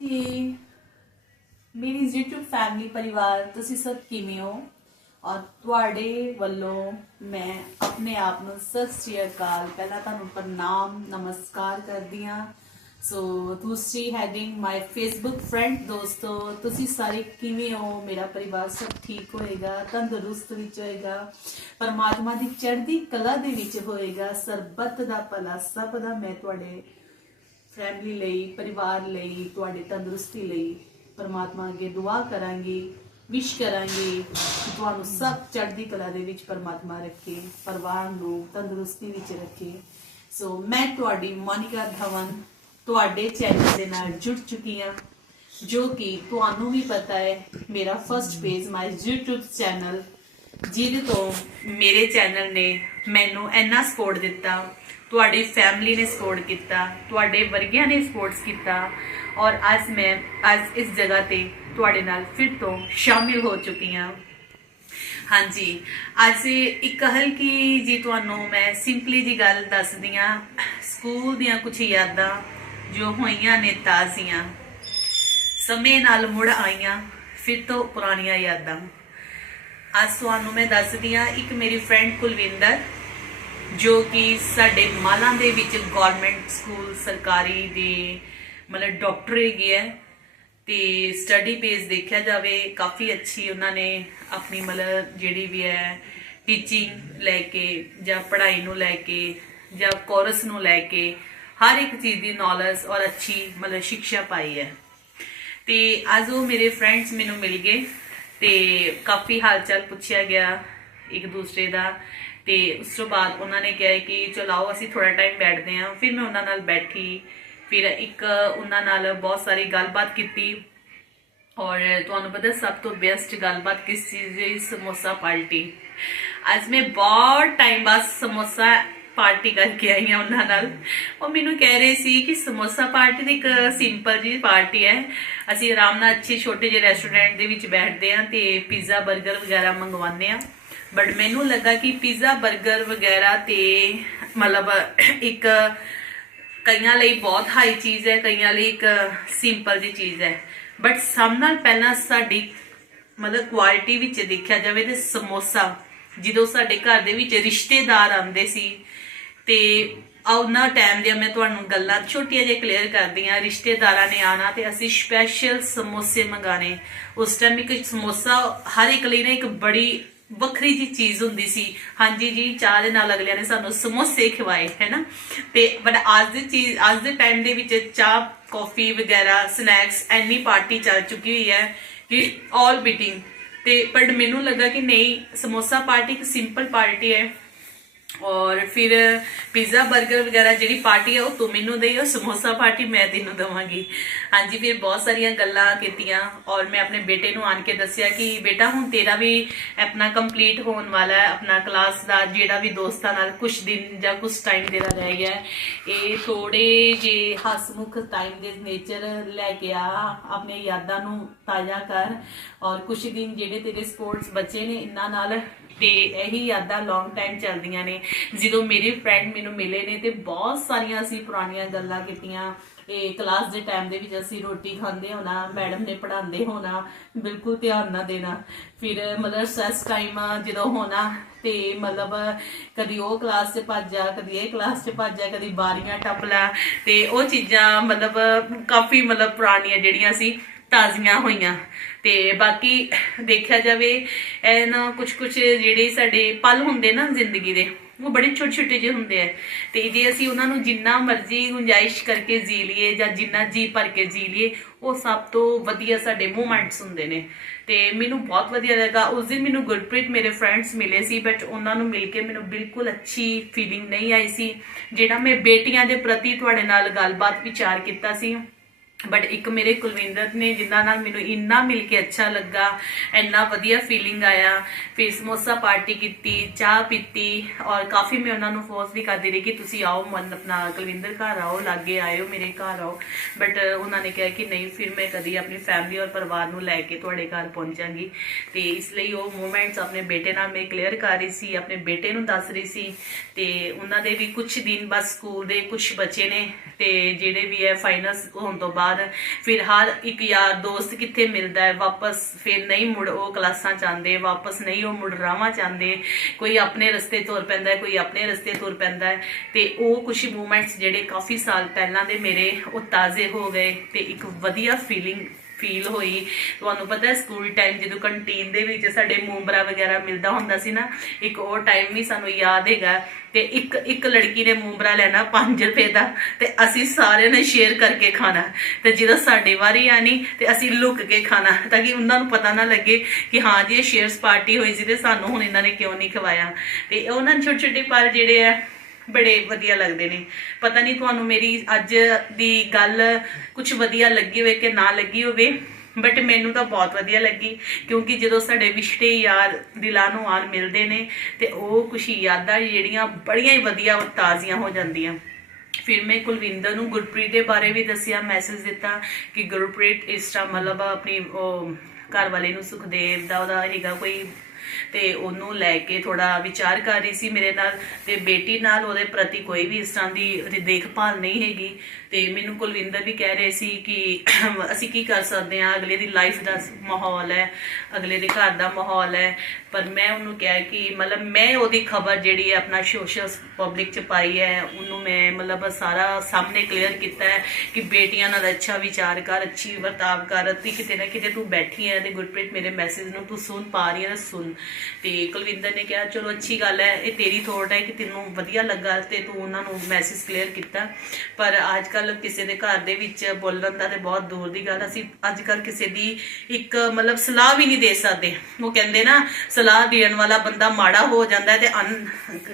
ਜੀ ਮੇਰੀ YouTube family ਪਰਿਵਾਰ, ਤੁਸੀਂ ਸਭ ਕਿਵੇਂ ਹੋ? ਔਰ ਤੁਹਾਡੇ ਵੱਲੋਂ ਮੈਂ ਆਪਣੇ ਆਪ ਨੂੰ ਸਤਿ ਸ਼੍ਰੀ ਅਕਾਲ। ਪਹਿਲਾਂ ਤੁਹਾਨੂੰ ਪ੍ਰਣਾਮ, ਨਮਸਕਾਰ ਕਰਦੀ ਹਾਂ। ਸੋ ਦੂਸਰੀ ਹੈਡਿੰਗ ਮਾਈ ਫੇਸਬੁੱਕ ਫਰੈਂਡ ਦੋਸਤੋ, ਤੁਸੀਂ ਸਾਰੇ ਕਿਵੇਂ ਹੋ? ਮੇਰਾ ਪਰਿਵਾਰ ਸਭ ਠੀਕ ਹੋਏਗਾ, ਤੰਦਰੁਸਤ ਵਿੱਚ ਹੋਏਗਾ, ਪਰਮਾਤਮਾ ਦੀ ਚੜ੍ਹਦੀ ਕਲਾ ਦੇ ਵਿੱਚ ਹੋਏਗਾ, ਸਰਬੱਤ ਦਾ ਭਲਾ, ਸਭ ਦਾ ਮੈਂ ਤੁਹਾਡੇ ਫੈਮਿਲੀ ਲਈ, ਪਰਿਵਾਰ ਲਈ, ਤੁਹਾਡੀ ਤੰਦਰੁਸਤੀ ਲਈ ਪਰਮਾਤਮਾ ਅੱਗੇ ਦੁਆ ਕਰਾਂਗੀ ਵਿਸ਼ ਕਰਾਂਗੇ ਕਿ ਤੁਹਾਨੂੰ ਸਭ ਚੜ੍ਹਦੀ ਕਲਾ ਦੇ ਵਿੱਚ ਪਰਮਾਤਮਾ ਰੱਖੇ, ਪਰਿਵਾਰ ਨੂੰ ਤੰਦਰੁਸਤੀ ਵਿੱਚ ਰੱਖੇ। ਸੋ ਮੈਂ ਤੁਹਾਡੀ ਮੋਨਿਕਾ ਧਵਨ ਤੁਹਾਡੇ ਚੈਨਲ ਦੇ ਨਾਲ ਜੁੜ ਚੁੱਕੀ ਹਾਂ, ਜੋ ਕਿ ਤੁਹਾਨੂੰ ਵੀ ਪਤਾ ਹੈ, ਮੇਰਾ first page my YouTube channel ਜਿਹਦੇ ਤੋਂ ਮੇਰੇ ਚੈਨਲ ਨੇ ਮੈਨੂੰ ਇੰਨਾ ਸਪੋਰਟ ਦਿੱਤਾ, ਤੁਹਾਡੀ ਫੈਮਿਲੀ ਨੇ ਸਪੋਰਟ ਕੀਤਾ, ਤੁਹਾਡੇ ਵਰਗਿਆਂ ਨੇ ਸਪੋਰਟਸ ਕੀਤਾ ਔਰ ਅੱਜ ਮੈਂ, ਅੱਜ ਇਸ ਜਗ੍ਹਾ ਤੇ ਤੁਹਾਡੇ ਨਾਲ ਫਿਰ ਤੋਂ ਸ਼ਾਮਿਲ ਹੋ ਚੁੱਕੀ ਹਾਂ। ਹਾਂਜੀ, ਅੱਜ ਇੱਕ ਹਲਕੀ ਜੀ ਤੁਹਾਨੂੰ ਮੈਂ ਸਿੰਪਲੀ ਜੀ ਗੱਲ ਦੱਸਦੀ ਹਾਂ। ਸਕੂਲ ਦੀਆਂ ਕੁਝ ਯਾਦਾਂ ਜੋ ਹੋਈਆਂ ਨੇ ਤਾਜ਼ੀਆਂ। ਸਮੇਂ ਨਾਲ ਮੁੜ ਆਈਆਂ, ਫਿਰ ਤੋਂ ਪੁਰਾਣੀਆਂ ਯਾਦਾਂ। ਅੱਜ ਤੁਹਾਨੂੰ ਮੈਂ ਦੱਸਦੀ ਹਾਂ ਇੱਕ ਮੇਰੀ ਫਰੈਂਡ ਕੁਲਵਿੰਦਰ, ਜੋ ਕਿ ਸਾਡੇ ਮਾਲਾਂ ਦੇ ਵਿੱਚ ਗਵਰਨਮੈਂਟ ਸਕੂਲ ਸਰਕਾਰੀ ਦੇ ਮਤਲਬ ਡਾਕਟਰ ਹੈਗੀ ਹੈ ਤੇ ਸਟੱਡੀ ਬੇਸ ਦੇਖਿਆ ਜਾਵੇ, ਕਾਫੀ ਅੱਛੀ ਉਹਨਾਂ ਨੇ ਆਪਣੀ ਮਤਲਬ ਜਿਹੜੀ ਵੀ ਹੈ ਟੀਚਿੰਗ ਲੈ ਕੇ ਜਾਂ ਪੜ੍ਹਾਈ ਨੂੰ ਲੈ ਕੇ ਜਾਂ ਕੋਰਸ ਨੂੰ ਲੈ ਕੇ ਹਰ ਇੱਕ ਚੀਜ਼ ਦੀ ਨੌਲੇਜ ਔਰ ਅੱਛੀ ਮਤਲਬ ਸਿੱਖਿਆ ਪਾਈ ਹੈ। ਤੇ ਅੱਜ ਉਹ ਮੇਰੇ ਫਰੈਂਡਸ ਮੈਨੂੰ ਮਿਲ ਗਏ। ਤੇ ਕਾਫੀ ਹਾਲ ਚਾਲ ਪੁੱਛਿਆ ਗਿਆ ਇੱਕ ਦੂਸਰੇ ਦਾ ਤੇ ਉਸ ਤੋਂ ਬਾਅਦ ਉਹਨਾਂ ਨੇ ਕਿਹਾ ਕਿ ਚਲੋ ਆਓ, ਅਸੀਂ ਥੋੜਾ ਟਾਈਮ ਬੈਠਦੇ ਹਾਂ। ਫਿਰ ਮੈਂ ਉਹਨਾਂ ਨਾਲ ਬੈਠੀ, ਫਿਰ ਇੱਕ ਉਹਨਾਂ ਨਾਲ ਬਹੁਤ ਸਾਰੀ ਗੱਲਬਾਤ ਕੀਤੀ ਔਰ ਤੁਹਾਨੂੰ ਪਤਾ ਸਭ ਤੋਂ ਬੈਸਟ ਗੱਲਬਾਤ ਕਿਸ ਚੀਜ਼ ਦੀ? ਸਮੋਸਾ ਪਾਰਟੀ। ਅੱਜ ਮੈਂ ਬਹੁਤ ਟਾਈਮ ਬਾਅਦ ਸਮੋਸਾ ਪਾਰਟੀ ਕਰਕੇ ਆਈ ਆ ਉਹਨਾਂ ਨਾਲ। ਉਹ ਮੈਨੂੰ ਕਹਿ ਰਹੇ ਸੀ ਕਿ ਸਮੋਸਾ ਪਾਰਟੀ ਦੀ ਇੱਕ ਸਿੰਪਲ ਜੀ ਪਾਰਟੀ ਹੈ। ਅਸੀਂ ਆਰਾਮ ਨਾਲ ਅੱਛੇ ਛੋਟੇ ਜਿਹੇ ਰੈਸਟੋਰੈਂਟ ਦੇ ਵਿੱਚ ਬੈਠਦੇ ਹਾਂ ਤੇ ਪੀਜ਼ਾ 버ਗਰ ਵਗੈਰਾ ਮੰਗਵਾਉਂਦੇ ਹਾਂ। ਬਟ ਮੈਨੂੰ ਲੱਗਾ ਕਿ ਪੀਜ਼ਾ 버ਗਰ ਵਗੈਰਾ ਤੇ ਮਤਲਬ ਇੱਕ ਕਈਆਂ ਲਈ ਬਹੁਤ ਹਾਈ ਚੀਜ਼ ਹੈ, ਕਈਆਂ ਲਈ ਇੱਕ ਸਿੰਪਲ ਜੀ ਚੀਜ਼ ਹੈ। ਬਟ ਸਭ ਨਾਲ ਪਹਿਲਾਂ ਸਾਡੀ ਮਤਲਬ ਕੁਆਲਿਟੀ ਵਿੱਚ ਦੇਖਿਆ ਜਾਵੇ ਤੇ ਸਮੋਸਾ, ਜਦੋਂ ਸਾਡੇ ਘਰ ਦੇ ਵਿੱਚ ਰਿਸ਼ਤੇਦਾਰ ਆਉਂਦੇ ਸੀ ਤੇ ਉਹਨਾਂ ਟਾਈਮ ਦੀਆਂ ਮੈਂ ਤੁਹਾਨੂੰ ਗੱਲਾਂ ਛੋਟੀਆਂ ਜਿਹੀਆਂ ਕਲੀਅਰ ਕਰਦੀ ਹਾਂ। ਰਿਸ਼ਤੇਦਾਰਾਂ ਨੇ ਆਣਾ ਤੇ ਅਸੀਂ ਸਪੈਸ਼ਲ ਸਮੋਸੇ ਮੰਗਾਣੇ ਉਸ ਟਾਈਮ ਇੱਕ ਸਮੋਸਾ ਹਰ ਇੱਕ ਲਈ ਨਾ ਇੱਕ ਬੜੀ ਵੱਖਰੀ ਜੀ ਚੀਜ਼ ਹੁੰਦੀ ਸੀ। ਹਾਂਜੀ ਜੀ, ਚਾਹ ਦੇ ਨਾਲ ਅਗਲਿਆਂ ਨੇ ਸਾਨੂੰ ਸਮੋਸੇ ਖਵਾਏ, ਹੈ ਨਾ? ਤੇ ਬਟ ਅੱਜ ਦੀ ਚੀਜ਼, ਅੱਜ ਦੇ ਟਾਈਮ ਦੇ ਵਿੱਚ ਚਾਹ ਕਾਫੀ ਵਗੈਰਾ ਸਨੈਕਸ ਐਨੀ ਪਾਰਟੀ ਚੱਲ ਚੁੱਕੀ ਹੋਈ ਹੈ ਕਿ ਆਲ ਬੀਟਿੰਗ ਤੇ ਪਰ ਮੈਨੂੰ ਲੱਗਾ ਕਿ ਨਹੀਂ, ਸਮੋਸਾ ਪਾਰਟੀ ਇੱਕ ਸਿੰਪਲ ਪਾਰਟੀ ਹੈ। ਔਰ ਫਿਰ ਪੀਜ਼ਾ 버ਗਰ ਵਗੈਰਾ ਜਿਹੜੀ ਪਾਰਟੀ ਆ ਉਹ ਤੂੰ ਮੈਨੂੰ ਦੇਈ ਦੇਈਓ ਸਮੋਸਾ ਪਾਰਟੀ ਮੈਂ ਤੈਨੂੰ ਦਵਾਂਗੀ। ਹਾਂਜੀ ਫਿਰ ਬਹੁਤ ਸਾਰੀਆਂ ਗੱਲਾਂ ਕੀਤੀਆਂ ਔਰ ਮੈਂ ਆਪਣੇ ਬੇਟੇ ਨੂੰ ਆਣ ਕੇ ਦੱਸਿਆ ਕਿ ਬੇਟਾ ਹੁਣ ਤੇਰਾ ਵੀ ਆਪਣਾ ਕੰਪਲੀਟ ਹੋਣ ਵਾਲਾ ਹੈ ਆਪਣਾ ਕਲਾਸ ਦਾ ਜਿਹੜਾ ਵੀ ਦੋਸਤਾਂ ਨਾਲ ਕੁਝ ਦਿਨ ਜਾਂ ਕੁਝ ਟਾਈਮ ਤੇਰਾ ਰਹਿ ਗਿਆ ਹੈ, ਇਹ ਥੋੜੇ ਜੇ ਹਸਮੁਖ ਟਾਈਮ ਦੇ ਨੇਚਰ ਲੈ ਕੇ ਆ ਆਪਣੇ ਯਾਦਾਂ ਨੂੰ ਤਾਜ਼ਾ ਕਰ ਔਰ ਕੁਝ ਦਿਨ ਜਿਹੜੇ ਤੇਰੇ ਸਪੋਰਟਸ ਬੱਚੇ ਨੇ ਇਹਨਾਂ ਨਾਲ ਤੇ ਇਹੀ ਯਾਦਾਂ ਲੌਂਗ ਟਾਈਮ ਚੱਲਦੀਆਂ ਨੇ। ਜਦੋਂ ਮੇਰੇ ਫਰੈਂਡ ਮੈਨੂੰ ਮਿਲੇ ਨੇ ਤੇ ਬਹੁਤ ਸਾਰੀਆਂ ਅਸੀਂ ਪੁਰਾਣੀਆਂ ਗੱਲਾਂ ਕੀਤੀਆਂ। ਇਹ ਕਲਾਸ ਦੇ ਟਾਈਮ ਦੇ ਵਿੱਚ ਅਸੀਂ ਰੋਟੀ ਖਾਂਦੇ ਹੋਣਾ ਮੈਡਮ ਨੇ ਪੜਾਉਂਦੇ ਹੋਣਾ, ਬਿਲਕੁਲ ਧਿਆਨ ਨਾ ਦੇਣਾ। ਫਿਰ ਮਤਲਬ ਸੈਸ ਟਾਈਮ ਜਦੋਂ ਹੋਣਾ ਤੇ ਮਤਲਬ ਕਦੀ ਉਹ ਕਲਾਸ 'ਚ ਭੱਜ ਕਦੀ ਇਹ ਕਲਾਸ 'ਚ ਭੱਜ ਕਦੀ ਬਾਰੀਆਂ ਟੱਪ ਲਾ ਤੇ ਉਹ ਚੀਜ਼ਾਂ ਮਤਲਬ ਕਾਫੀ ਮਤਲਬ ਪੁਰਾਣੀਆਂ ਜਿਹੜੀਆਂ ਸੀ ਤਾਜ਼ੀਆਂ ਹੋਈਆਂ। ਤੇ ਬਾਕੀ ਦੇਖਿਆ ਜਾਵੇ, ਇਹ ਨਾ ਕੁਝ ਕੁਝ ਜਿਹੜੇ ਸਾਡੇ ਪਲ ਹੁੰਦੇ ਨਾ ਜ਼ਿੰਦਗੀ ਦੇ, ਉਹ ਬੜੇ ਛੋਟੇ ਛੋਟੇ ਜਿਹੇ ਹੁੰਦੇ ਆ। ਤੇ ਜੇ ਅਸੀਂ ਉਹਨਾਂ ਨੂੰ ਜਿੰਨਾ ਮਰਜ਼ੀ ਗੁੰਜਾਇਸ਼ ਕਰਕੇ ਜੀ ਲਈਏ ਜਾਂ ਜਿੰਨਾ ਜੀ ਭਰ ਕੇ ਜੀ ਲਈਏ, ਉਹ ਸਭ ਤੋਂ ਵਧੀਆ ਸਾਡੇ ਮੂਮੈਂਟਸ ਹੁੰਦੇ ਨੇ। ਤੇ ਮੈਨੂੰ ਬਹੁਤ ਵਧੀਆ ਲੱਗਾ। ਉਸ ਦਿਨ ਮੈਨੂੰ ਗੁਰਪ੍ਰੀਤ ਮੇਰੇ ਫਰੈਂਡਸ ਮਿਲੇ ਸੀ ਬਟ ਉਹਨਾਂ ਨੂੰ ਮਿਲ ਕੇ ਮੈਨੂੰ ਬਿਲਕੁਲ ਅੱਛੀ ਫੀਲਿੰਗ ਨਹੀਂ ਆਈ ਸੀ, ਜਿਹੜਾ ਮੈਂ ਬੇਟੀਆਂ ਦੇ ਪ੍ਰਤੀ ਤੁਹਾਡੇ ਨਾਲ ਗੱਲਬਾਤ ਵਿਚਾਰ ਕੀਤਾ ਸੀ। ਬਟ ਇੱਕ ਮੇਰੇ ਕੁਲਵਿੰਦਰ ਨੇ ਜਿਨ੍ਹਾਂ ਨਾਲ ਮੈਨੂੰ ਇੰਨਾ ਮਿਲ ਕੇ ਅੱਛਾ ਲੱਗਾ, ਇੰਨਾ ਵਧੀਆ ਫੀਲਿੰਗ ਆਇਆ, ਫਿਰ ਸਮੋਸਾ ਪਾਰਟੀ ਕੀਤੀ, ਚਾਹ ਪੀਤੀ, ਔਰ ਕਾਫੀ ਮੈਂ ਉਹਨਾਂ ਨੂੰ ਫੋਰਸ ਵੀ ਕਰਦੀ ਰਹੀ ਕਿ ਤੁਸੀਂ ਆਓ, ਮਨ ਆਪਣਾ ਕੁਲਵਿੰਦਰ ਘਰ ਆਓ, ਲਾਗੇ ਆਇਓ, ਮੇਰੇ ਘਰ ਆਓ। ਬਟ ਉਹਨਾਂ ਨੇ ਕਿਹਾ ਕਿ ਨਹੀਂ, ਫਿਰ ਮੈਂ ਕਦੀ ਆਪਣੀ ਫੈਮਿਲੀ ਔਰ ਪਰਿਵਾਰ ਨੂੰ ਲੈ ਕੇ ਤੁਹਾਡੇ ਘਰ ਪਹੁੰਚਾਂਗੀ। ਤੇ ਇਸ ਲਈ ਉਹ ਮੂਮੈਂਟਸ ਆਪਣੇ ਬੇਟੇ ਨਾਲ ਮੈਂ ਕਲੀਅਰ ਕਰ ਰਹੀ ਸੀ, ਆਪਣੇ ਬੇਟੇ ਨੂੰ ਦੱਸ ਰਹੀ ਸੀ। ਤੇ ਉਹਨਾਂ ਦੇ ਵੀ ਕੁਝ ਦਿਨ ਬਸ ਸਕੂਲ ਦੇ ਕੁਝ ਬੱਚੇ ਨੇ, ਤੇ ਜਿਹੜੇ ਵੀ ਹੈ ਫਾਈਨਲਸ ਹੋਣ ਤੋਂ ਬਾਅਦ ਬਾਹਰ। ਫਿਰ ਹਰ ਇੱਕ ਯਾਰ ਦੋਸਤ ਕਿੱਥੇ ਮਿਲਦਾ ਹੈ? ਵਾਪਸ ਫਿਰ ਨਹੀਂ ਮੁੜ ਉਹ ਕਲਾਸਾਂ ਚਾਹੁੰਦੇ, ਵਾਪਸ ਨਹੀਂ ਉਹ ਮੁੜ ਰਾਵਾਂ ਚਾਹੁੰਦੇ। ਕੋਈ ਆਪਣੇ ਰਸਤੇ ਤੁਰ ਪੈਂਦਾ ਹੈ, ਕੋਈ ਆਪਣੇ ਰਸਤੇ ਤੁਰ ਪੈਂਦਾ ਹੈ। ਤੇ ਉਹ ਕੁਝ ਮੂਮੈਂਟਸ ਜਿਹੜੇ ਕਾਫੀ ਸਾਲ ਪਹਿਲਾਂ ਦੇ ਮੇਰੇ ਉਹ ਤਾਜ਼ੇ ਹੋ ਗਏ ਤੇ ਇੱਕ ਵਧੀਆ ਫੀਲਿੰਗ ਫੀਲ ਹੋਈ। ਤੁਹਾਨੂੰ ਪਤਾ ਸਕੂਲ ਟਾਈਮ ਜਦੋਂ ਕੰਟੀਨ ਦੇ ਵਿੱਚ ਸਾਡੇ ਮੂੰਬਰਾ ਵਗੈਰਾ ਮਿਲਦਾ ਹੁੰਦਾ ਸੀ ਨਾ, ਇੱਕ ਉਹ ਟਾਈਮ ਵੀ ਸਾਨੂੰ ਯਾਦ ਹੈਗਾ। ਤੇ ਇੱਕ ਇੱਕ ਲੜਕੀ ਨੇ ਮੂੰਬਰਾ ਲੈਣਾ 5 ਰੁਪਏ ਦਾ ਤੇ ਅਸੀਂ ਸਾਰਿਆਂ ਨੇ ਸ਼ੇਅਰ ਕਰਕੇ ਖਾਣਾ। ਤੇ ਜਦੋਂ ਸਾਡੀ ਵਾਰੀ ਆਣੀ ਤੇ ਅਸੀਂ ਲੁੱਕ ਕੇ ਖਾਣਾ, ਤਾਂ ਕਿ ਉਹਨਾਂ ਨੂੰ ਪਤਾ ਨਾ ਲੱਗੇ ਕਿ ਹਾਂ ਜੀ, ਇਹ ਸ਼ੇਅਰਸ ਪਾਰਟੀ ਹੋਈ ਸੀ ਤੇ ਸਾਨੂੰ ਹੁਣ ਇਹਨਾਂ ਨੇ ਕਿਉਂ ਨਹੀਂ ਖਵਾਇਆ। ਤੇ ਉਹਨਾਂ ਛੋਟੇ ਛੋਟੇ ਪਲ ਜਿਹੜੇ ਆ ਬੜੇ ਵਧੀਆ ਲੱਗਦੇ ਨੇ। ਪਤਾ ਨਹੀਂ ਤੁਹਾਨੂੰ ਮੇਰੀ ਅੱਜ ਦੀ ਗੱਲ ਕੁਝ ਵਧੀਆ ਲੱਗੀ ਹੋਵੇ ਕਿ ਨਾ ਲੱਗੀ ਹੋਵੇ ਬਟ ਮੈਨੂੰ ਤਾਂ ਬਹੁਤ ਵਧੀਆ ਲੱਗੀ, ਕਿਉਂਕਿ ਜਦੋਂ ਸਾਡੇ ਵਿਛੜੇ ਯਾਰ ਦਿਲਾਂ ਨੂੰ ਆਣ ਮਿਲਦੇ ਨੇ ਤੇ ਉਹ ਕੁਛ ਯਾਦਾਂ ਜਿਹੜੀਆਂ ਬੜੀਆਂ ਹੀ ਵਧੀਆ ਤਾਜ਼ੀਆਂ ਹੋ ਜਾਂਦੀਆਂ। ਫਿਰ ਮੈਂ ਕੁਲਵਿੰਦਰ ਨੂੰ ਗੁਰਪ੍ਰੀਤ ਦੇ ਬਾਰੇ ਵੀ ਦੱਸਿਆ ਮੈਸੇਜ ਦਿੱਤਾ ਕਿ ਗੁਰਪ੍ਰੀਤ ਇਸ ਤਰ੍ਹਾਂ ਮਤਲਬ ਆਪਣੀ ਉਹ ਘਰ ਵਾਲੇ ਨੂੰ ਸੁਖਦੇਵ ਦਾ ਉਹਦਾ ਹੈਗਾ ਕੋਈ ਤੇ ਉਹਨੂੰ ਲੈ ਕੇ ਥੋੜਾ ਵਿਚਾਰ ਕਰ ਰਹੀ ਸੀ ਮੇਰੇ ਨਾਲ ਤੇ ਬੇਟੀ ਨਾਲ ਉਹਦੇ ਪ੍ਰਤੀ ਕੋਈ ਵੀ ਇਸ ਤਰ੍ਹਾਂ ਦੀ ਦੇਖਭਾਲ ਨਹੀਂ ਹੈਗੀ ਤੇ ਮੈਨੂੰ ਕੁਲਵਿੰਦਰ ਵੀ ਕਹਿ ਰਹੇ ਸੀ ਕਿ ਅਸੀਂ ਕੀ ਕਰ ਸਕਦੇ ਹਾਂ, ਅਗਲੇ ਦੀ ਲਾਈਫ ਦਾ ਮਾਹੌਲ ਹੈ, ਅਗਲੇ ਦੇ ਘਰ ਦਾ ਮਾਹੌਲ ਹੈ। ਪਰ ਮੈਂ ਉਹਨੂੰ ਕਿਹਾ ਕਿ ਮਤਲਬ ਮੈਂ ਉਹਦੀ ਖਬਰ ਜਿਹੜੀ ਹੈ ਆਪਣਾ ਸੋਸ਼ਲ ਪਬਲਿਕ ਚ ਪਾਈ ਹੈ, ਉਹਨੂੰ ਮੈਂ ਮਤਲਬ ਸਾਰਾ ਸਾਹਮਣੇ ਕਲੀਅਰ ਕੀਤਾ ਹੈ ਕਿ ਬੇਟੀਆਂ ਨਾਲ ਅੱਛਾ ਵਿਚਾਰ ਕਰ, ਅੱਛੀ ਵਰਤਾਵ ਕਰ ਤੇ ਕਿਤੇ ਨਾ ਕਿਤੇ ਤੂੰ ਬੈਠੀ ਹੈ ਤੇ ਗੁਰਪ੍ਰੀਤ ਮੇਰੇ ਮੈਸੇਜ ਨੂੰ ਤੂੰ ਸੁਣ ਪਾ ਰਹੀ ਹੈ ਸੁਣ। ਤੇ ਕੁਲਵਿੰਦਰ ਨੇ ਕਿਹਾ, ਚਲੋ ਅੱਛੀ ਗੱਲ ਹੈ, ਇਹ ਤੇਰੀ ਥੋਟ ਹੈ ਕਿ ਤੈਨੂੰ ਵਧੀਆ ਲੱਗਾ ਤੇ ਤੂੰ ਉਹਨਾਂ ਨੂੰ ਮੈਸੇਜ ਕਲੀਅਰ ਕੀਤਾ। ਪਰ ਅੱਜ ਕੱਲ ਕਿਸੇ ਦੇ ਘਰ ਦੇ ਵਿੱਚ ਬੋਲਣ ਦਾ ਤੇ ਬਹੁਤ ਦੂਰ ਦੀ ਗੱਲ, ਅਸੀਂ ਅੱਜ ਕੱਲ ਕਿਸੇ ਦੀ ਇੱਕ ਮਤਲਬ ਸਲਾਹ ਵੀ ਨਹੀਂ ਦੇ ਸਕਦੇ। ਉਹ ਕਹਿੰਦੇ ਨਾ, ਸਲਾਹ ਦੇਣ ਵਾਲਾ ਬੰਦਾ ਮਾੜਾ ਹੋ ਜਾਂਦਾ ਹੈ ਤੇ ਅਨ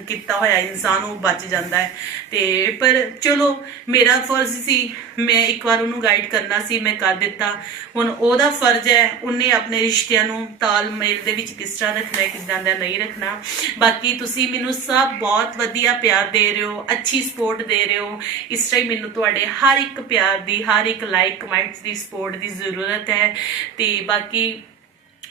ਕੀਤਾ ਹੋਇਆ ਇਨਸਾਨ ਉਹ ਬਚ ਜਾਂਦਾ ਹੈ। ਤੇ ਪਰ ਚਲੋ, ਮੇਰਾ ਫਰਜ਼ ਸੀ, ਮੈਂ ਇੱਕ ਵਾਰ ਉਹਨੂੰ ਗਾਈਡ ਕਰਨਾ ਸੀ, ਮੈਂ ਕਰ ਦਿੱਤਾ। ਹੁਣ ਉਹਦਾ ਫਰਜ਼ ਹੈ, ਉਹਨੇ ਆਪਣੇ ਰਿਸ਼ਤਿਆਂ ਨੂੰ ਤਾਲਮੇਲ ਦੇ ਵਿੱਚ ਕਿਸ ਤਰ੍ਹਾਂ ਰੱਖਣਾ ਹੈ ਕਿਸ ਦਾ ਨਹੀਂ ਰੱਖਣਾ। ਬਾਕੀ ਤੁਸੀਂ ਮੈਨੂੰ ਸਭ ਬਹੁਤ ਵਧੀਆ ਪਿਆਰ ਦੇ ਰਹੇ ਹੋ, ਅੱਛੀ ਸਪੋਰਟ ਦੇ ਰਹੇ ਹੋ। ਇਸ ਤਰ੍ਹਾਂ ਹੀ ਮੈਨੂੰ ਤੁਹਾਡੇ ਹਰ ਇੱਕ ਪਿਆਰ ਦੀ, ਹਰ ਇੱਕ ਲਾਈਕ ਕਮੈਂਟਸ ਦੀ ਸਪੋਰਟ ਦੀ ਜ਼ਰੂਰਤ ਹੈ। ਤੇ ਬਾਕੀ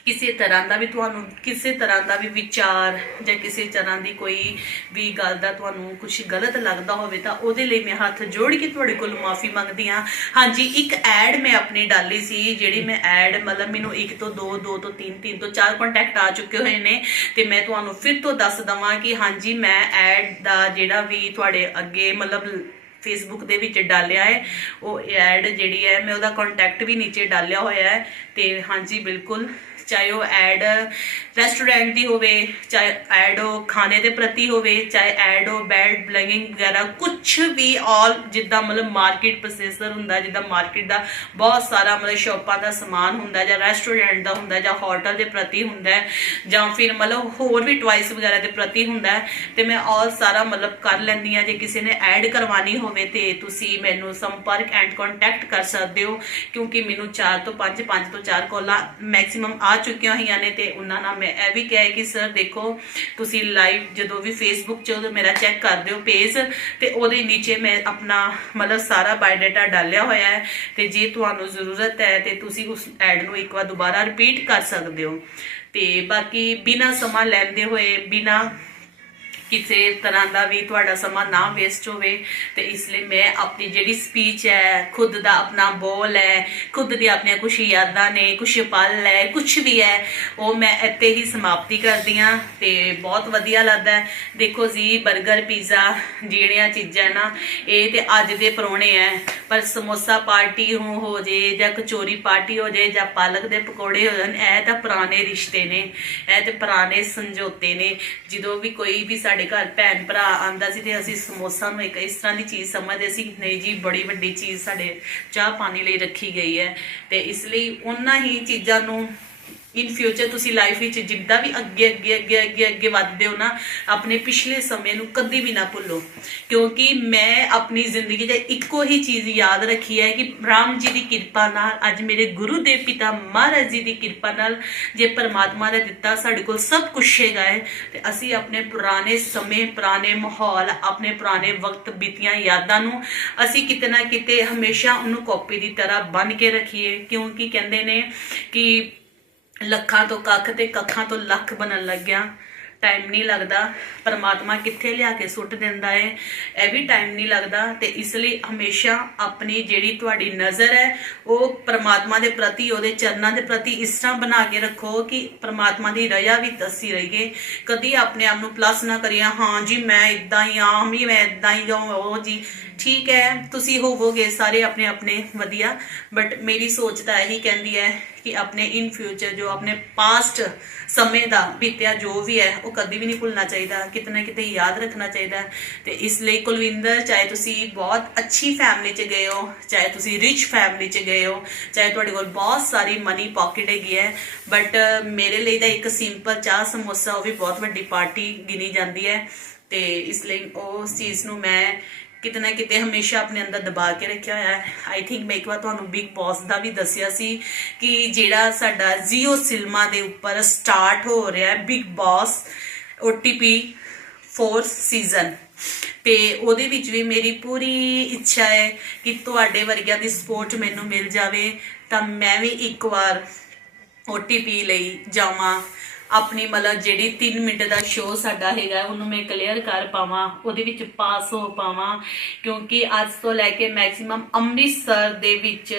ਕਿਸੇ ਤਰ੍ਹਾਂ ਦਾ ਵੀ ਤੁਹਾਨੂੰ, ਕਿਸੇ ਤਰ੍ਹਾਂ ਦਾ ਵੀ ਵਿਚਾਰ ਜਾਂ ਕਿਸੇ ਤਰ੍ਹਾਂ ਦੀ ਕੋਈ ਵੀ ਗੱਲ ਦਾ ਤੁਹਾਨੂੰ ਕੁਝ ਗਲਤ ਲੱਗਦਾ ਹੋਵੇ ਤਾਂ ਉਹਦੇ ਲਈ ਮੈਂ ਹੱਥ ਜੋੜ ਕੇ ਤੁਹਾਡੇ ਕੋਲ ਮਾਫੀ ਮੰਗਦੀ ਹਾਂ। ਹਾਂਜੀ, ਇੱਕ ਐਡ ਮੈਂ ਆਪਣੀ ਡਾਲੀ ਸੀ, ਜਿਹੜੀ ਮੈਂ ਐਡ ਮਤਲਬ ਮੈਨੂੰ ਇੱਕ ਤੋਂ ਦੋ ਦੋ ਤੋਂ ਤਿੰਨ ਤਿੰਨ ਤੋਂ ਚਾਰ ਕੰਟੈਕਟ ਆ ਚੁੱਕੇ ਹੋਏ ਨੇ ਤੇ ਮੈਂ ਤੁਹਾਨੂੰ ਫਿਰ ਤੋਂ ਦੱਸ ਦਵਾਂ ਕਿ ਹਾਂਜੀ, ਮੈਂ ਐਡ ਦਾ ਜਿਹੜਾ ਵੀ ਤੁਹਾਡੇ ਅੱਗੇ ਮਤਲਬ ਫੇਸਬੁੱਕ ਦੇ ਵਿੱਚ ਡਾਲਿਆ ਹੈ, ਉਹ ਐਡ ਜਿਹੜੀ ਹੈ, ਮੈਂ ਉਹਦਾ ਕੰਟੈਕਟ ਵੀ ਨੀਚੇ ਡਾਲਿਆ ਹੋਇਆ ਹੈ ਤੇ ਹਾਂਜੀ, ਬਿਲਕੁਲ ਚਾਹੇ ਉਹ ਐਡ ਰੈਸਟੋਰੈਂਟ ਦੀ ਹੋਵੇ ਚਾਹੇ ਐਡ ਉਹ ਖਾਣੇ ਦੇ ਪ੍ਰਤੀ ਹੋਵੇ ਚਾਹੇ ਐਡ ਉਹ ਬੈਡ ਬਲੈਂਗਿੰਗ ਵਗੈਰਾ ਕੁਝ ਵੀ ਆਲ ਜਿੱਦਾਂ ਮਤਲਬ ਮਾਰਕੀਟ ਪ੍ਰੋਸੈਸਰ ਹੁੰਦਾ ਜਿੱਦਾਂ ਮਾਰਕੀਟ ਦਾ ਬਹੁਤ ਸਾਰਾ ਮਤਲਬ ਸ਼ੋਪਾਂ ਦਾ ਸਮਾਨ ਹੁੰਦਾ ਜਾਂ ਰੈਸਟੋਰੈਂਟ ਦਾ ਹੁੰਦਾ ਜਾਂ ਹੋਟਲ ਦੇ ਪ੍ਰਤੀ ਹੁੰਦਾ ਜਾਂ ਫਿਰ ਮਤਲਬ ਹੋਰ ਵੀ ਟਵਾਈਸ ਵਗੈਰਾ ਦੇ ਪ੍ਰਤੀ ਹੁੰਦਾ ਹੈ, ਤੇ ਮੈਂ ਆਲ ਸਾਰਾ ਮਤਲਬ ਕਰ ਲੈਂਦੀ ਆ ਜੇ ਕਿਸੇ ਨੇ ਐਡ ਕਰਵਾਣੀ ਹੋਵੇ ਤੇ ਤੁਸੀਂ ਮੈਨੂੰ ਸੰਪਰਕ ਐਂਡ ਕੰਟੈਕਟ ਕਰ ਸਕਦੇ ਹੋ ਕਿਉਂਕਿ ਮੈਨੂੰ 4 ਤੋਂ 5 5 ਤੋਂ 4 ਕਾਲਾਂ ਮੈਕਸਿਮਮ ਆ ਚੁੱਕੀਆਂ ਹੋਈਆਂ ਨੇ ਤੇ ਉਹਨਾਂ ਨਾਲ ਮੈਂ ਇਹ ਵੀ ਕਿਹਾ ਕਿ ਸਰ ਦੇਖੋ, ਤੁਸੀਂ ਲਾਈਵ ਜਦੋਂ ਵੀ ਫੇਸਬੁੱਕ 'ਚ ਮੇਰਾ ਚੈੱਕ ਕਰਦੇ ਹੋ ਪੇਜ ਤੇ ਉਹਦੇ ਨੀਚੇ ਮੈਂ ਆਪਣਾ ਮਤਲਬ ਸਾਰਾ ਬਾਇਓਡਾਟਾ ਡਾਲਿਆ ਹੋਇਆ ਹੈ ਤੇ ਜੇ ਤੁਹਾਨੂੰ ਜ਼ਰੂਰਤ ਹੈ ਤੇ ਤੁਸੀਂ ਉਸ ਐਡ ਨੂੰ ਇੱਕ ਵਾਰ ਦੁਬਾਰਾ ਰਿਪੀਟ ਕਰ ਸਕਦੇ ਹੋ। ਤੇ ਬਾਕੀ ਬਿਨਾ ਸਮਾਂ ਲੈਂਦੇ ਹੋਏ, ਬਿਨਾ ਕਿਸੇ ਤਰ੍ਹਾਂ ਦਾ ਵੀ ਤੁਹਾਡਾ ਸਮਾਂ ਨਾ ਵੇਸਟ ਹੋਵੇ ਤੇ ਇਸ ਲਈ ਮੈਂ ਆਪਣੀ ਜਿਹੜੀ ਸਪੀਚ ਹੈ, ਖੁਦ ਦਾ ਆਪਣਾ ਬੋਲ ਹੈ, ਖੁਦ ਦੀ ਆਪਣੀਆਂ ਕੁਝ ਯਾਦਾਂ ਨੇ ਕੁਝ ਪਲ ਹੈ ਕੁਝ ਵੀ ਹੈ, ਉਹ ਮੈਂ ਇੱਥੇ ਹੀ ਸਮਾਪਤੀ ਕਰਦੀ ਹਾਂ ਤੇ ਬਹੁਤ ਵਧੀਆ ਲੱਗਦਾ ਦੇਖੋ ਜੀ 버ਗਰ ਪੀਜ਼ਾ ਜਿਹੜੀਆਂ ਚੀਜ਼ਾਂ ਨਾ, ਇਹ ਤੇ ਅੱਜ ਦੇ ਪਰੋਣੇ ਹੈ, ਪਰ ਸਮੋਸਾ ਪਾਰਟੀ ਹੋ ਹੋ ਜੇ ਜਾਂ ਕਚੋਰੀ ਪਾਰਟੀ ਹੋ ਜੇ ਜਾਂ ਪਾਲਕ ਦੇ ਪਕੌੜੇ ਹੋ ਜਾਣ, ਇਹ ਤਾਂ ਪੁਰਾਣੇ ਰਿਸ਼ਤੇ ਨੇ, ਇਹ ਤੇ ਪੁਰਾਣੇ ਸੰਜੋਤੇ ਨੇ। ਜਦੋਂ ਵੀ ਕੋਈ ਵੀ ਸਾਡੇ ਘਰ ਭੈਣ ਭਰਾ ਆਂਦਾ ਸੀ ਤੇ ਅਸੀਂ ਸਮੋਸਾ ਨੂੰ ਇੱਕ ਇਸ ਤਰ੍ਹਾਂ ਦੀ ਚੀਜ਼ ਸਮਝਦੇ ਸੀ ਕਿ ਨਹੀਂ ਜੀ, ਬੜੀ ਵੱਡੀ ਚੀਜ਼ ਸਾਡੇ ਚਾਹ ਪਾਣੀ ਲਈ ਰੱਖੀ ਗਈ ਹੈ ਤੇ ਇਸ ਲਈ ਉਹਨਾਂ ਹੀ ਚੀਜ਼ਾਂ ਨੂੰ ਇਨ ਫਿਊਚਰ ਤੁਸੀਂ ਲਾਈਫ ਵਿੱਚ ਜਿੱਦਾਂ ਵੀ ਅੱਗੇ ਅੱਗੇ ਅੱਗੇ ਅੱਗੇ ਅੱਗੇ ਵਧਦੇ ਹੋ ਨਾ, ਆਪਣੇ ਪਿਛਲੇ ਸਮੇਂ ਨੂੰ ਕਦੀ ਵੀ ਨਾ ਭੁੱਲੋ। ਕਿਉਂਕਿ ਮੈਂ ਆਪਣੀ ਜ਼ਿੰਦਗੀ 'ਚ ਇੱਕੋ ਹੀ ਚੀਜ਼ ਯਾਦ ਰੱਖੀ ਹੈ ਕਿ ਰਾਮ ਜੀ ਦੀ ਕਿਰਪਾ ਨਾਲ ਅੱਜ ਮੇਰੇ ਗੁਰੂ ਦੇ ਪਿਤਾ ਮਹਾਰਾਜ ਜੀ ਦੀ ਕਿਰਪਾ ਨਾਲ ਜੇ ਪਰਮਾਤਮਾ ਦਾ ਦਿੱਤਾ, ਸਾਡੇ ਕੋਲ ਸਭ ਕੁਝ ਹੈਗਾ ਹੈ। ਤੇ ਅਸੀਂ ਆਪਣੇ ਪੁਰਾਣੇ ਸਮੇਂ, ਪੁਰਾਣੇ ਮਾਹੌਲ, ਆਪਣੇ ਪੁਰਾਣੇ ਵਕਤ ਬੀਤੀਆਂ ਯਾਦਾਂ ਨੂੰ ਅਸੀਂ ਕਿਤੇ ਨਾ ਕਿਤੇ ਹਮੇਸ਼ਾ ਉਹਨੂੰ ਕਾਪੀ ਦੀ ਤਰ੍ਹਾਂ ਬੰਨ ਕੇ ਰੱਖੀਏ। ਕਿਉਂਕਿ ਕਹਿੰਦੇ ਨੇ ਕਿ ਲੱਖਾਂ ਤੋਂ ਕੱਖ ਤੇ ਕੱਖਾਂ ਤੋਂ ਲੱਖ ਬਣਨ ਲੱਗਿਆ। ਟਾਈਮ ਨਹੀਂ ਲੱਗਦਾ। ਪਰਮਾਤਮਾ ਕਿੱਥੇ ਲਿਆ ਕੇ ਸੁੱਟ ਦਿੰਦਾ ਹੈ ਇਹ ਵੀ ਟਾਈਮ ਨਹੀਂ ਲੱਗਦਾ। ਤੇ ਇਸ ਲਈ ਹਮੇਸ਼ਾ ਆਪਣੀ ਜਿਹੜੀ ਤੁਹਾਡੀ ਨਜ਼ਰ ਹੈ, ਉਹ ਪਰਮਾਤਮਾ ਦੇ ਪ੍ਰਤੀ, ਉਹਦੇ ਚਰਨਾਂ ਦੇ ਪ੍ਰਤੀ ਇਸ ਤਰ੍ਹਾਂ ਬਣਾ ਕੇ ਰੱਖੋ ਕਿ ਪਰਮਾਤਮਾ ਦੀ ਰਜ਼ਾ ਵੀ ਦੱਸੀ ਰਹੀਏ। ਕਦੀ ਆਪਣੇ ਆਪ ਨੂੰ ਪਲੱਸ ਨਾ ਕਰੀਏ। ਹਾਂ ਜੀ, ਮੈਂ ਇਦਾਂ ਹੀ ਆਮ ਹੀ ਮੈਂ ਇਦਾਂ ਹੀ ਜਾਉਂ ਉਹ ਜੀ। ਠੀਕ ਹੈ, ਤੁਸੀਂ ਹੋਵੋਗੇ ਸਾਰੇ ਆਪਣੇ ਆਪਣੇ, ਵਧੀਆ ਬਟ ਮੇਰੀ ਸੋਚ ਤਾਂ ਇਹੀ ਕਹਿੰਦੀ ਹੈ ਕਿ ਆਪਣੇ ਇਨ ਫਿਊਚਰ ਜੋ ਆਪਣੇ ਪਾਸਟ ਸਮੇਂ ਦਾ ਬੀਤਿਆ ਜੋ ਵੀ ਹੈ, ਉਹ ਕਦੀ ਵੀ ਨਹੀਂ ਭੁੱਲਣਾ ਚਾਹੀਦਾ, ਕਿਤੇ ਨਾ ਕਿਤੇ ਯਾਦ ਰੱਖਣਾ ਚਾਹੀਦਾ ਹੈ। ਤੇ ਇਸ ਲਈ ਕੁਲਵਿੰਦਰ, ਚਾਹੇ ਤੁਸੀਂ ਬਹੁਤ ਅੱਛੀ ਫੈਮਿਲੀ 'ਚ ਗਏ ਹੋ, ਚਾਹੇ ਤੁਸੀਂ ਰਿਚ ਫੈਮਿਲੀ 'ਚ ਗਏ ਹੋ, ਚਾਹੇ ਤੁਹਾਡੇ ਕੋਲ ਬਹੁਤ ਸਾਰੀ ਮਨੀ ਪਾਕਟ ਹੈਗੀ ਹੈ ਬਟ ਮੇਰੇ ਲਈ ਤਾਂ ਇੱਕ ਸਿੰਪਲ ਚਾਹ ਸਮੋਸਾ, ਉਹ ਵੀ ਬਹੁਤ ਵੱਡੀ ਪਾਰਟੀ ਗਿਣੀ ਜਾਂਦੀ ਹੈ ਤੇ ਇਸ ਲਈ ਉਸ ਚੀਜ਼ ਨੂੰ ਮੈਂ ਕਿਤੇ ਨਾ ਕਿਤੇ ਹਮੇਸ਼ਾ ਆਪਣੇ ਅੰਦਰ ਦਬਾ ਕੇ ਰੱਖਿਆ ਹੋਇਆ ਹੈ। ਆਈ ਥਿੰਕ ਮੈਂ ਇੱਕ ਵਾਰ ਤੁਹਾਨੂੰ ਬਿਗ ਬੌਸ ਦਾ ਵੀ ਦੱਸਿਆ ਸੀ ਕਿ ਜਿਹੜਾ ਸਾਡਾ ਜੀਓ ਸਿਲਮਾ ਦੇ ਉੱਪਰ ਸਟਾਰਟ ਹੋ ਰਿਹਾ ਹੈ big boss OTP 4th season ਤੇ ਉਹਦੇ ਵਿੱਚ ਵੀ ਮੇਰੀ ਪੂਰੀ ਇੱਛਾ ਹੈ ਕਿ ਤੁਹਾਡੇ ਵਰਗਿਆਂ ਦੀ ਸਪੋਰਟ ਮੈਨੂੰ ਮਿਲ ਜਾਵੇ ਤਾਂ ਮੈਂ ਵੀ ਇੱਕ ਵਾਰ OTP ਲਈ ਜਾਵਾਂ। ਆਪਣੀ ਮਤਲਬ ਜਿਹੜੀ 3 ਮਿੰਟ ਦਾ ਸ਼ੋਅ ਸਾਡਾ ਹੈਗਾ, ਉਹਨੂੰ ਮੈਂ ਕਲੀਅਰ ਕਰ ਪਾਵਾਂ, ਉਹਦੇ ਵਿੱਚ ਪਾਸ ਹੋ ਪਾਵਾਂ, ਕਿਉਂਕਿ ਅੱਜ ਤੋਂ ਲੈ ਕੇ ਮੈਕਸਿਮਮ ਅੰਮ੍ਰਿਤਸਰ ਦੇ ਵਿੱਚ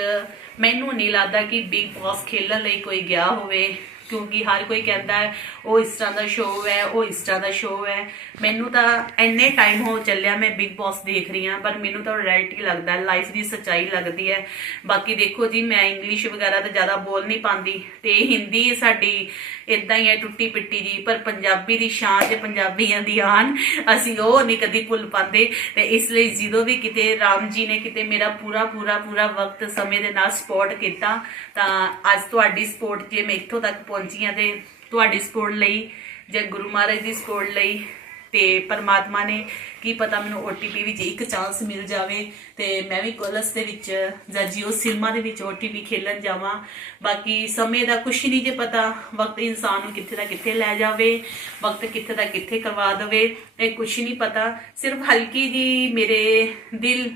ਮੈਨੂੰ ਨਹੀਂ ਲੱਗਦਾ ਕਿ ਬਿਗ ਬਾਸ ਖੇਲਣ ਲਈ ਕੋਈ ਗਿਆ ਹੋਵੇ। ਕਿਉਂਕਿ ਹਰ ਕੋਈ ਕਹਿੰਦਾ ਹੈ, ਉਹ ਇਸ ਤਰ੍ਹਾਂ ਦਾ ਸ਼ੋਅ ਹੈ, ਉਹ ਇਸ ਤਰ੍ਹਾਂ ਦਾ ਸ਼ੋਅ ਹੈ। ਮੈਨੂੰ ਤਾਂ ਇੰਨੇ ਟਾਈਮ ਹੋ ਚੱਲਿਆ ਮੈਂ ਬਿਗ ਬਾਸ ਦੇਖ ਰਹੀ ਹਾਂ, ਪਰ ਮੈਨੂੰ ਤਾਂ ਰਿਐਲਿਟੀ ਲੱਗਦਾ ਲਾਈਫ ਦੀ ਸੱਚਾਈ ਲੱਗਦੀ ਹੈ। ਬਾਕੀ ਦੇਖੋ ਜੀ, ਮੈਂ ਇੰਗਲਿਸ਼ ਵਗੈਰਾ ਤਾਂ ਜ਼ਿਆਦਾ ਬੋਲ ਨਹੀਂ ਪਾਉਂਦੀ ਤੇ ਹਿੰਦੀ ਸਾਡੀ ਇਦਾਂ ਹੀ ਹੈ ਟੁੱਟੀ ਪਿੱਟੀ ਜੀ, ਪਰ ਪੰਜਾਬੀ ਦੀ ਸ਼ਾਨ ਤੇ ਪੰਜਾਬੀਆਂ ਦੀ ਆਨ, ਅਸੀਂ ਉਹ ਨਹੀਂ ਕਦੀ ਭੁੱਲ ਪਾਉਂਦੇ। ਤੇ ਇਸ ਲਈ ਜਦੋਂ ਵੀ ਕਿਤੇ ਰਾਮ ਜੀ ਨੇ ਕਿਤੇ ਮੇਰਾ ਪੂਰਾ ਪੂਰਾ ਪੂਰਾ ਵਕਤ ਸਮੇਂ ਦੇ ਨਾਲ ਸਪੋਰਟ ਕੀਤਾ, ਤਾਂ ਅੱਜ ਤੁਹਾਡੀ ਸਪੋਰਟ ਜੇ ਮੈਂ ਇੱਥੋਂ ਤੱਕ ਪਹੁੰਚ ਹਾਂ ਤੇ ਤੁਹਾਡੀ ਸਪੋਰਟ ਲਈ ਜਾਂ ਗੁਰੂ ਮਹਾਰਾਜ ਦੀ ਸਪੋਰਟ ਲਈ ਤੇ ਪਰਮਾਤਮਾ ਨੇ ਕੀ ਪਤਾ ਮੈਨੂੰ OTP ਵਿੱਚ ਇੱਕ ਚਾਂਸ ਮਿਲ ਜਾਵੇ ਤੇ ਮੈਂ ਵੀ ਕੋਲਸ ਦੇ ਵਿੱਚ ਜਾਂ ਜੀਓ ਸਿਨੇਮਾ ਦੇ ਵਿੱਚ OTP ਖੇਲਣ ਜਾਵਾਂ। ਬਾਕੀ ਸਮੇਂ ਦਾ ਕੁਛ ਨਹੀਂ ਜੇ ਪਤਾ, ਵਕਤ ਇਨਸਾਨ ਨੂੰ ਕਿੱਥੇ ਦਾ ਕਿੱਥੇ ਲੈ ਜਾਵੇ, ਵਕਤ ਕਿੱਥੇ ਦਾ ਕਿੱਥੇ ਕਰਵਾ ਦੇਵੇ, ਇਹ ਕੁਛ ਨਹੀਂ ਪਤਾ। ਸਿਰਫ ਹਲਕੀ ਜੀ ਮੇਰੇ ਦਿਲ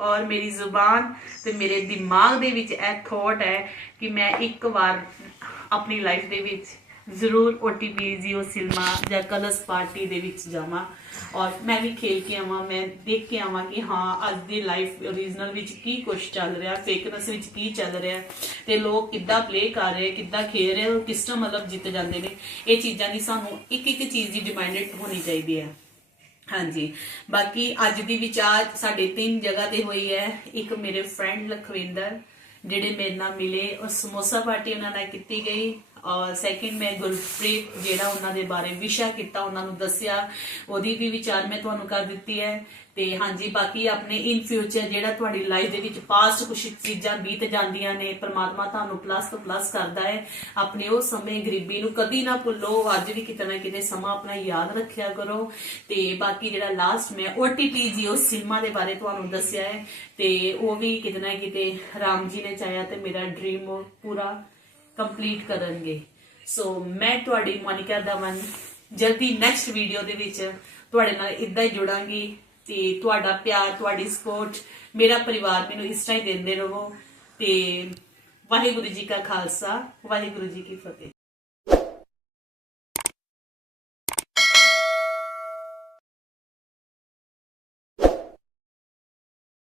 ਔਰ ਮੇਰੀ ਜ਼ੁਬਾਨ ਤੇ ਮੇਰੇ ਦਿਮਾਗ ਦੇ ਵਿੱਚ ਇਹ ਥੋਟ ਹੈ ਕਿ ਮੈਂ ਇੱਕ ਵਾਰ ਆਪਣੀ ਲਾਈਫ ਦੇ ਵਿੱਚ ਜ਼ਰੂਰ OTP ਜੀਓ ਸਿਲਮਾ ਜਾਂ ਕਲਸ ਪਾਰਟੀ ਦੇ ਵਿੱਚ ਜਾਵਾਂ। ਔਰ ਮੈਂ ਵੀ ਖੇਲ ਕੇ ਆਵਾਂ, ਮੈਂ ਦੇਖ ਕੇ ਆਵਾਂ ਕਿ ਹਾਂ, ਅੱਜ ਦੀ ਲਾਈਫ ਓਰੀਜਨਲ ਵਿੱਚ ਕੀ ਕੁਝ ਚੱਲ ਰਿਹਾ ਫੇਕਨੈਸ ਵਿੱਚ ਕੀ ਚੱਲ ਰਿਹਾ। ਤੇ ਲੋਕ ਕਿੱਦਾਂ ਪਲੇ ਕਰ ਰਹੇ, ਕਿੱਦਾਂ ਖੇਲ ਰਹੇ ਔਰ ਕਿਸ ਤਰ੍ਹਾਂ ਮਤਲਬ ਜਿੱਤ ਜਾਂਦੇ ਨੇ। ਇਹ ਚੀਜ਼ਾਂ ਦੀ ਸਾਨੂੰ ਇੱਕ ਇੱਕ ਚੀਜ਼ ਦੀ ਡਿਪੈਂਡੈਂਟ ਹੋਣੀ ਚਾਹੀਦੀ ਹੈ। ਹਾਂਜੀ। ਬਾਕੀ ਅੱਜ ਦੀ ਵਿਚਾਰ ਸਾਡੇ ਤਿੰਨ ਜਗ੍ਹਾ ਤੇ ਹੋਈ ਹੈ। ਇੱਕ ਮੇਰੇ ਫਰੈਂਡ ਲਖਵਿੰਦਰ ਜਿਹੜੇ ਮੇਰੇ ਨਾਲ ਮਿਲੇ ਔਰ ਸਮੋਸਾ ਪਾਰਟੀ ਉਹਨਾਂ ਨਾਲ ਕੀਤੀ ਗਈ। ਸੈਕਿੰਡ ਮੈਂ ਗੁਰਪ੍ਰੀਤ ਜਿਹੜਾ ਉਹਨਾਂ ਦੇ ਬਾਰੇ ਵਿਸ਼ਾ ਕੀਤਾ, ਉਹਨਾਂ ਨੂੰ ਦੱਸਿਆ। ਉਹਦੀ ਵੀ ਵਿਚਾਰ ਮੈਂ ਤੁਹਾਨੂੰ ਕਰ ਦਿੱਤੀ ਹੈ। ਤੇ ਹਾਂਜੀ, ਬਾਕੀ ਆਪਣੇ ਇਨ ਫਿਊਚਰ ਜਿਹੜਾ ਤੁਹਾਡੀ ਲਾਈਫ ਦੇ ਵਿੱਚ ਪਾਸਟ ਕੁਝ ਚੀਜ਼ਾਂ ਬੀਤ ਜਾਂਦੀਆਂ ਨੇ, ਪ੍ਰਮਾਤਮਾ ਤੁਹਾਨੂੰ ਪਲੱਸ ਤੋਂ ਪਲੱਸ ਕਰਦਾ ਹੈ। ਆਪਣੇ ਉਹ ਸਮੇਂ ਗਰੀਬੀ ਨੂੰ ਕਦੀ ਨਾ ਭੁੱਲੋ। ਅੱਜ ਵੀ ਕਿਤੇ ਨਾ ਕਿਤੇ ਸਮਾਂ ਆਪਣਾ ਯਾਦ ਰੱਖਿਆ ਕਰੋ। ਤੇ ਬਾਕੀ ਜਿਹੜਾ ਲਾਸਟ ਮੈਂ OTP ਜੀਓ ਸਿਨੇਮਾ ਦੇ ਬਾਰੇ ਤੁਹਾਨੂੰ ਦੱਸਿਆ ਹੈ। ਤੇ ਉਹ ਵੀ ਕਿਤੇ ਨਾ ਕਿਤੇ ਰਾਮ ਜੀ ਨੇ ਚਾਹਿਆ ਤੇ ਮੇਰਾ ਡ੍ਰੀਮ ਪੂਰਾ ਕੰਪਲੀਟ ਕਰਨਗੇ। ਸੋ ਮੈਂ ਤੁਹਾਡੀ ਮੋਨਿਕਾ ਦਮਨ ਜਲਦੀ ਨੈਕਸਟ ਵੀਡੀਓ ਦੇ ਵਿੱਚ ਤੁਹਾਡੇ ਨਾਲ ਇਦਾਂ ਹੀ ਜੁੜਾਂਗੀ ਤੇ ਤੁਹਾਡਾ ਪਿਆਰ, ਤੁਹਾਡੀ ਸਪੋਰਟ ਮੇਰਾ ਪਰਿਵਾਰ ਮੈਨੂੰ ਇਸ ਤਰ੍ਹਾਂ ਹੀ ਦਿੰਦੇ ਰਹੋ ਤੇ ਵਾਹਿਗੁਰੂ ਜੀ ਕਾ ਖਾਲਸਾ, ਵਾਹਿਗੁਰੂ ਜੀ ਕੀ ਫਤਿਹ।